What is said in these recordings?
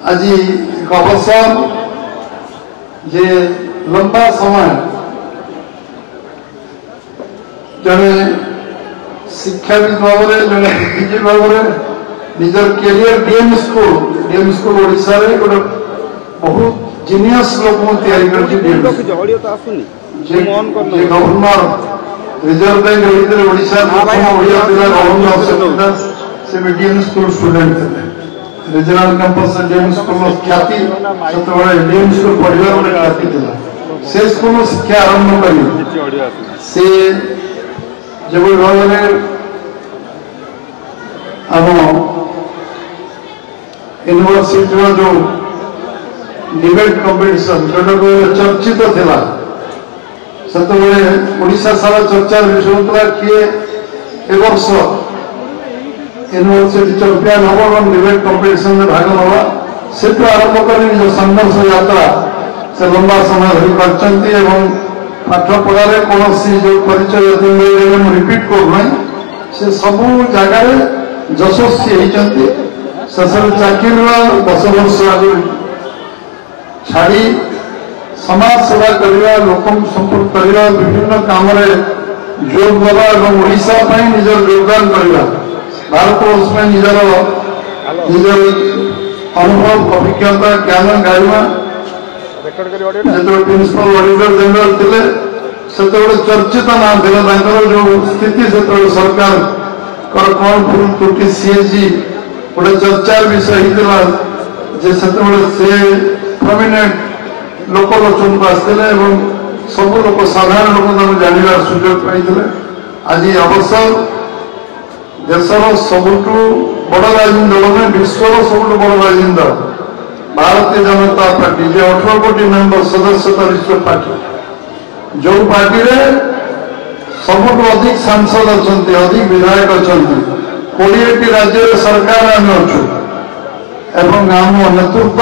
आज एक अवसर जे लंबा समय जड़े शिक्षाविद भाव जड़े भाव निजर कैरियर डीएम स्कूल ओडिशा रे गोटे बहुत जीनियस लोक गवर्नर रिजर्व बैंक रही ओडिशा गवर्नर से डीएम स्कूल स्टूडेंट थे रिजनल कैंपस डीएम स्कूल ख्याति से डीएम स्कूल पढ़ा गोटे ख्याति था से स्कूल शिक्षा आरंभ कर से जो भाव में आम यूनिवर्सिटी जो डिबेट कंपिटिशन जो चर्चित थिला सेतबेले सारा चर्चार विषय होता किए ए वर्ष यूनिवर्सिटी चैंपियन हम और डिबेट कंपिटिशन में भाग नवा से आरंभ कर निज संघर्ष यात्रा से लंबा समय धरी कर पाठ पढ़ारे कौन जो परिचय रिपीट करना से सब जगार यशस्वी होती शेष चाकरी 10 वर्ष आगे छाड़ी समाज सेवा करने लोक संपर्क करने विभिन्न काम जोग देवा और ओडिशा निजर योगदान करने भारत वर्ष में निजर निजर अनुभव अभिज्ञता ज्ञान गाइबा जो प्रिंसिपल ऑडिटर जनरल थे से चर्चित ना जो स्थिति से सरकार कौन भूल त्रुटि सीएजी गोटे चर्चार विषय होता से प्रमिनेंट लोकलोचन को आसते सब लोग साधारण लोग जानवर सुजोग पाई आज अवसर देशर सबुठ बड़ राजनीति दल में विश्वर सबुठ बड़ राजनीति दल भारतीय जनता पार्टी जे 18 कोटी मेंबर सदस्यता विश्व पार्टी जो पार्टी रे सबुठ अधिक सांसद अच्छा अधिक विधायक अच्छा 20टी राज्य सरकार आम अच्छु एवं आम नेतृत्व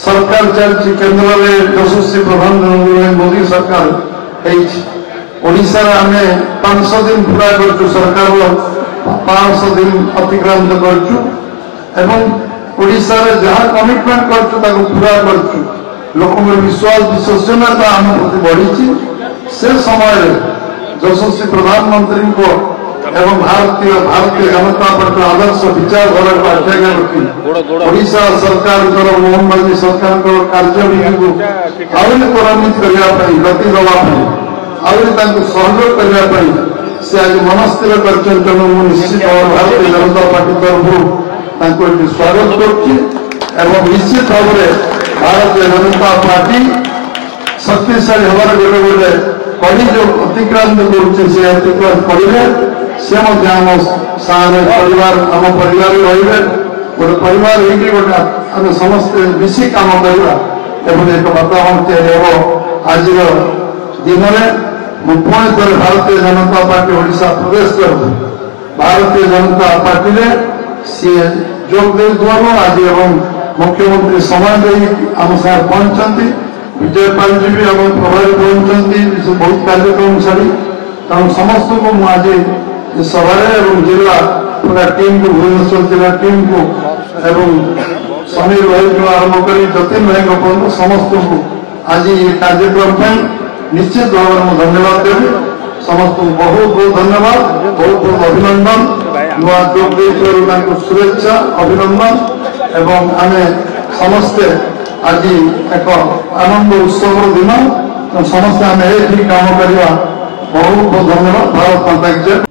सरकार चलती केंद्र में यशस्वी प्रधानमंत्री मोदी सरकार ओडिशा आम 500 दिन पूरा कर सरकार 500 दिन अतिक्रांत करोडिशा जहाँ कमिटमेंट कर पूरा कर लोक विश्वास विश्वसनीयता आम प्रति बढ़ी से समय यशस्वी प्रधानमंत्री को एवं भारतीय जनता पार्टी आदर्श विचारधारा को आख्या रखी ओडिशा सरकार मोहन माझी सरकार कार्यविधि को आहरी त्वरान्वित करने गति देवाई आहरी सहयोग करने से आज मनस्थिर कर निश्चित भारतीय जनता पार्टी तरफ स्वागत कर निश्चित भाव में भारतीय जनता पार्टी शक्तिशाली हमारे गोटे गोटे कड़ी जो अतिक्रांत करेंगे से आम सारे परिवार आम परिवार रे गोटे परिवार गोटे आम समस्ते मिसी कम करवा एक वातावरण तैयारी आज दिन में पुणी थे भारतीय जनता पार्टी ओडिशा प्रदेश भारतीय जनता पार्टी में सी जोग देवार आज मुख्यमंत्री समय दे आम साथ पहुंचती विजय पाल जी भी आम प्रभारी पहुंचती बहुत कार्यक्रम छाड़ी तेणु समस्त को मुझे सभा जिला पूरा टीम को भुवनेश्वर जिला टीम को एवं समीर भाई को आरंभ कर जतिन भाई पर्यटन समस्त को आज ये कार्यक्रम निश्चित भाव में धन्यवाद देवी समस्त को बहुत बहुत धन्यवाद बहुत बहुत अभिनंदन नुआ जोग शुभेच्छा अभिनंदन एवं आम समस्ते आज एक आनंद उत्सव दिन समस्ते आम ये काम करवा बहुत बहुत धन्यवाद भारत माता की जय।